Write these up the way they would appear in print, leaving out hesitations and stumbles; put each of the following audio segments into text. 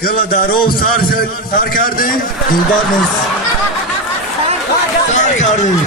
کلا درو سر کردیم دلبر نیست سر کردیم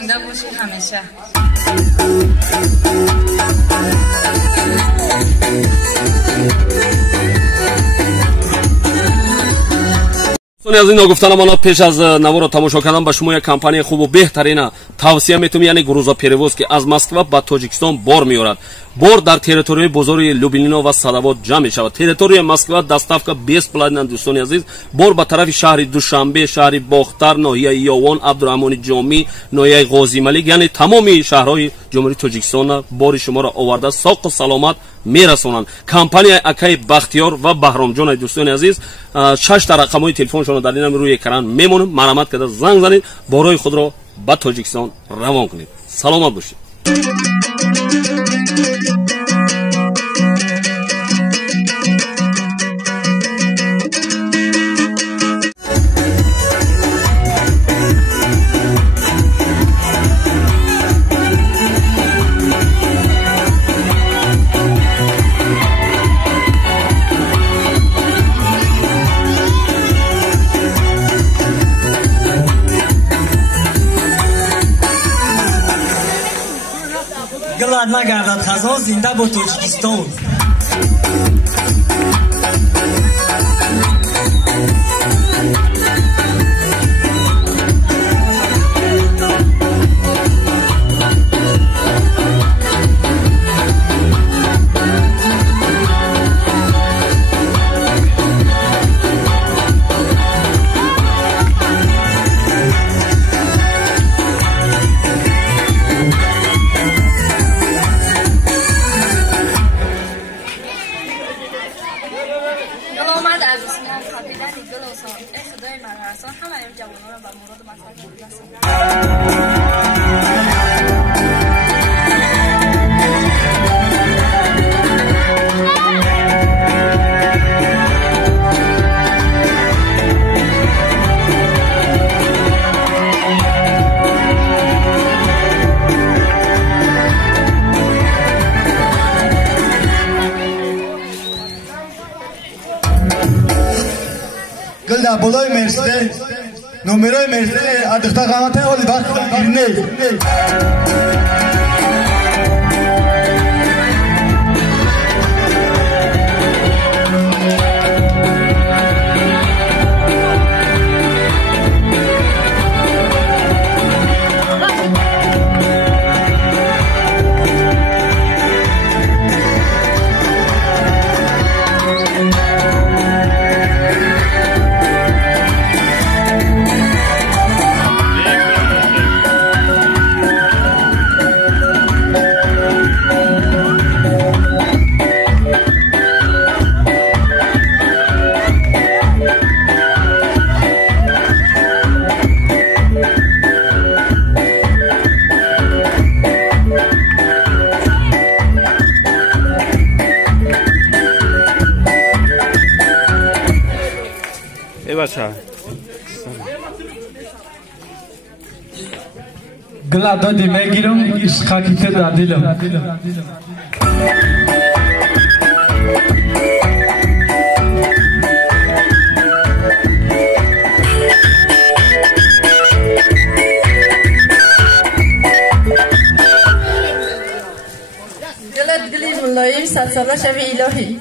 زنده باشید همیشه. از این گفتن ما پیش از نوار رو تماشا کردن به شما یک کمپانی خوب و بهترین توصیه میتونم، یعنی گروزا پریوز که از مسکو به تاجیکستان بار میارد. بار در تریتوری بزرگ لوبلینا و ساداباد جمع می شود. تریتوری مسکو دستافکا 20 پلاتینان دوستان عزیز، بار به طرف شهر دوشنبه، شهر باختر، ناحیه یاوان، عبدالرحمن جامی، ناحیه غازی ملک، یعنی تمامی شهرهای جمهوری تاجیکستان بار شما را آورده ساق و سلامت میرسونند. کمپانی اکای بختیار و بهرام جان دوستان عزیز 6 تا رقم‌های تلفنشون در این روی اکران میمونه. مرامت کرده زنگ زنید، بارای خود را به تاجیکستان روان کنید. سلامت باشید. گلاد نگردد خزان زنده با تاجیکستان. گل بالای مرسده نمرای مرسده ادختا قامته اولی وقت گیرنه گلا دادی میگیرم عشقا کیته دادیلم گلت گلی ملایم صد ساله شوی الهی.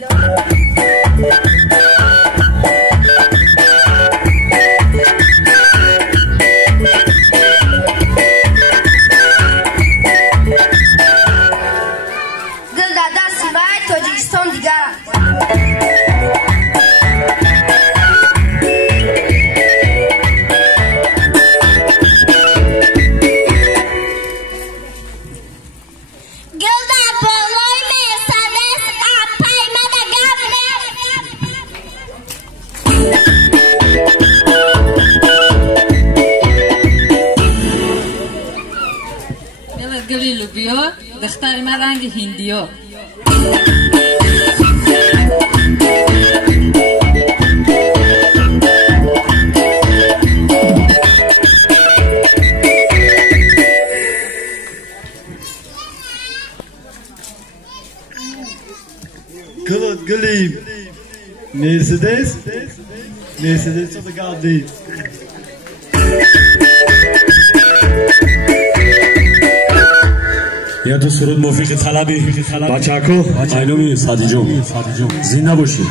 بیا دختر من رنگ هندیا. Gülüm. Mercedes çok geldi. یا تو سرود موفق طلبی بچه ها کو اینو می سادی جون زنده باشی